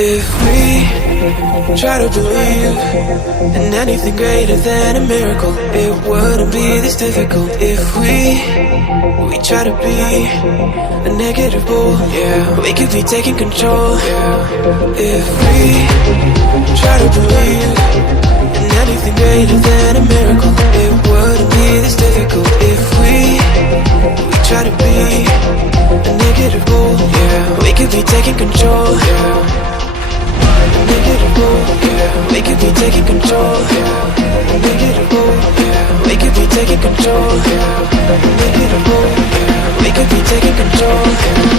If we try to believe in anything greater than a miracle, it wouldn't be this difficult. If we try to be a negative bull, yeah, we could be taking control, yeah. If we try to believe in anything greater than a miracle, it wouldn't be this difficult. If we try to be a negative bull, yeah, we could be taking control, yeah. Negative bull, yeah, we could be taking control, yeah. Negative bull, yeah, we could be taking control, yeah. Negative bull, yeah, we could be taking control, yeah.